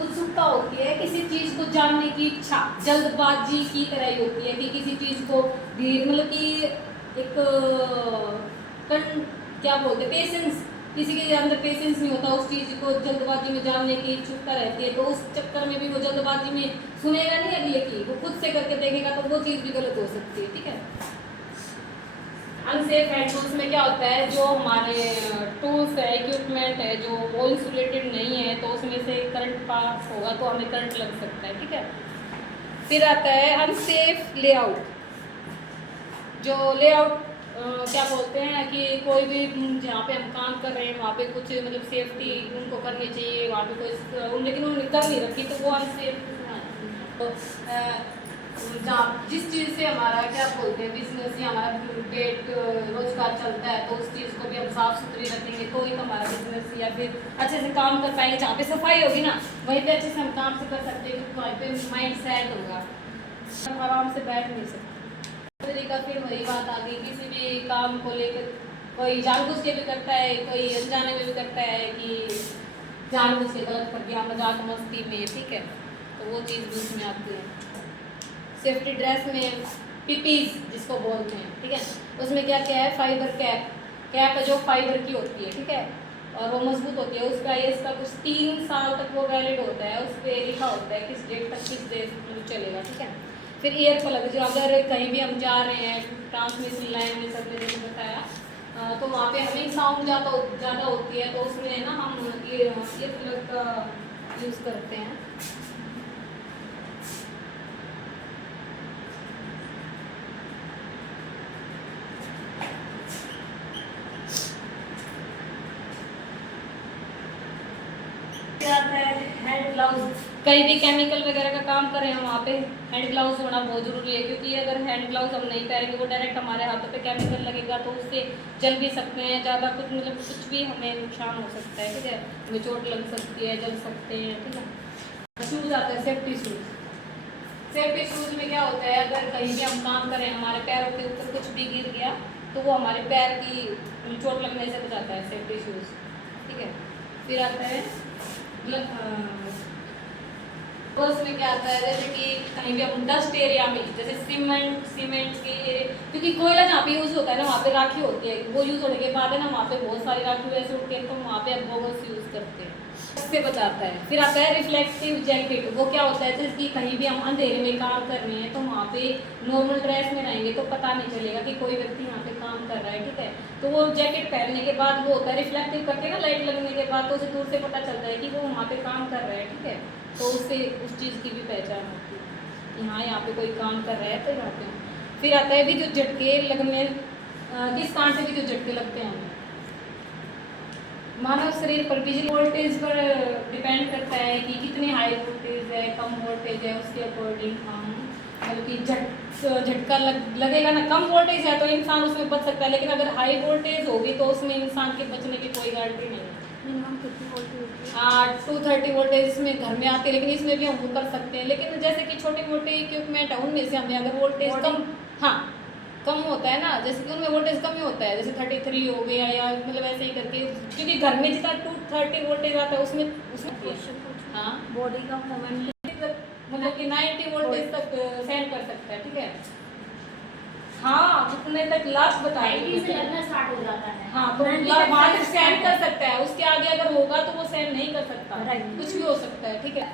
उत्सुकता होती है, किसी चीज को जानने की इच्छा, जल्दबाजी की तरह ही होती है कि किसी चीज को धीरे मतलब कि एक क्या बोलते हैं पेशेंस, किसी के अंदर पेशेंस नहीं होता, उस चीज को जल्दबाजी में जानने की इच्छुकता रहती है, तो उस चक्कर में भी वो जल्दबाजी में सुनेगा नहीं अगले की, वो खुद से करके देखेगा तो वो चीज भी गलत हो सकती है। ठीक है। अनसेफ हैंड टूल्स में क्या होता है, जो हमारे टूल्स है, इक्विपमेंट है, जो वो इंसुलेटेड नहीं है तो उसमें से करंट पास होगा तो हमें करंट लग सकता है। ठीक है। फिर आता है अनसेफ लेआउट। जो लेआउट क्या बोलते हैं कि कोई भी जहाँ पे हम काम कर रहे हैं वहाँ पे कुछ मतलब सेफ्टी उनको करनी चाहिए, वहाँ पे कोई लेकिन उन्होंने कर नहीं रखी तो वो अनसेफ। तो जहाँ जिस चीज़ से हमारा क्या बोलते हैं बिजनेस या हमारा पेट रोजगार चलता है तो उस चीज़ को भी हम साफ सुथरी रखेंगे तो ही तो हमारा बिजनेस या फिर अच्छे से काम कर पाएंगे। जहाँ पे सफाई होगी ना वहीं पे अच्छे से हम काम से कर सकते हैं, क्योंकि वहीं पे माइंड सेट होगा, हम आराम से बैठ नहीं सकते तरीका। फिर वही बात आ गई, किसी भी काम को लेकर कोई जानबूझ के भी करता है, कोई अनजाने में भी करता है कि जानबूझ के गलत कर दिया मजाक मस्ती में। ठीक है। तो वो चीज़ भी उसमें आती है। सेफ्टी ड्रेस में पीपीज जिसको बोलते हैं। ठीक है। उसमें क्या क्या है, फाइबर कैप, कैप जो फाइबर की होती है। ठीक है। और वो मजबूत होती है, उसका इसका कुछ 3 साल तक वो वैलिड होता है, उस पर लिखा होता है किस डेट तक किस डेट चलेगा। ठीक है। फिर ईयर प्लग, जो अगर कहीं भी हम जा रहे हैं ट्रांसमिशन लाइन में सबने जैसे बताया तो वहाँ पे हमें साउंड ज़्यादा होती है तो उसमें ना हम ईयर प्लग का यूज़ करते हैं। हैंड ग्लव्स, कहीं भी केमिकल वगैरह का काम कर रहे हैं वहाँ पे हैंड ग्लव्स होना बहुत ज़रूरी है, क्योंकि अगर हैंड ग्लव्स हम नहीं पहनेंगे वो डायरेक्ट हमारे हाथों पे केमिकल लगेगा तो उससे जल भी सकते हैं, ज़्यादा कुछ मतलब कुछ भी हमें नुकसान हो सकता है। ठीक है। हमें चोट लग सकती है, जल सकते हैं। ठीक है। शूज़ आता है, सेफ्टी शूज़। सेफ्टी शूज़ में क्या होता है, अगर कहीं भी हम काम करें हमारे पैरों के ऊपर कुछ भी गिर गया तो वो हमारे पैर की चोट लगने से बचाता है सेफ्टी शूज़। ठीक है। फिर आता है बस में क्या आता है, जैसे कि कहीं भी हम डस्ट एरिया में, जैसे सीमेंट के क्योंकि कोयला जहाँ पे यूज़ होता है ना वहाँ पे राखी होती है, वो यूज़ होने के बाद है ना वहाँ पे बहुत सारी राखी वैसे उठती है तो वहाँ पे अब गोगल्स यूज़ करते हैं, इससे बचाता है। फिर आता है रिफ्लेक्टिव जैकेट। वो क्या होता है, जैसे कि कहीं भी हम अंधेरे में काम कर रहे हैं तो वहाँ पे नॉर्मल ड्रेस में रहेंगे तो पता नहीं चलेगा कि कोई व्यक्ति यहाँ पे काम कर रहा है। ठीक है। तो वो जैकेट पहनने के बाद वो होता है रिफ्लेक्टिव करके ना, लाइट लगने के बाद तो उसे दूर से पता चलता है कि वो वहाँ पे काम कर रहा है। ठीक है। तो उससे उस चीज़ की भी पहचान होती है कि हाँ यहाँ पे कोई काम कर रहा है तो यहाँ पे। फिर आता है भी जो झटके लगने, किस कारण से भी जो झटके लगते हैं हमें, मानव शरीर पर बिजली वोल्टेज पर डिपेंड करता है कि कितनी हाई वोल्टेज है, कम वोल्टेज है, उसके अकॉर्डिंग हम मतलब कि झटका लगेगा ना। कम वोल्टेज है तो इंसान उसमें बच सकता है, लेकिन अगर हाई वोल्टेज होगी तो उसमें इंसान के बचने की कोई गारंटी नहीं है। मिनिमम कितनी वोल्टेज होती है? 230 वोल्टेज इसमें घर में आती है, लेकिन इसमें भी हम वो कर सकते हैं। लेकिन जैसे कि छोटे मोटे इक्विपमेंट है उनमें से हमें अगर वोल्टेज कम, हाँ कम होता है ना, जैसे कि उनमें वोल्टेज कम ही होता है, जैसे 33 हो गया या मतलब ऐसे ही करके, क्योंकि घर में जितना 230 वोल्टेज आता है उसमें हाँ बॉडी का मूवमेंट मतलब कि 90 वोल्टेज तक सेंड कर सकता है। ठीक है। हाँ जितने तक लास्ट बताएंगे से लगना स्टार्ट हो जाता है। हाँ तो वहाँ तक सेंड कर सकता है, उसके आगे अगर होगा तो वो सेंड नहीं कर सकता, कुछ भी हो सकता है। ठीक है।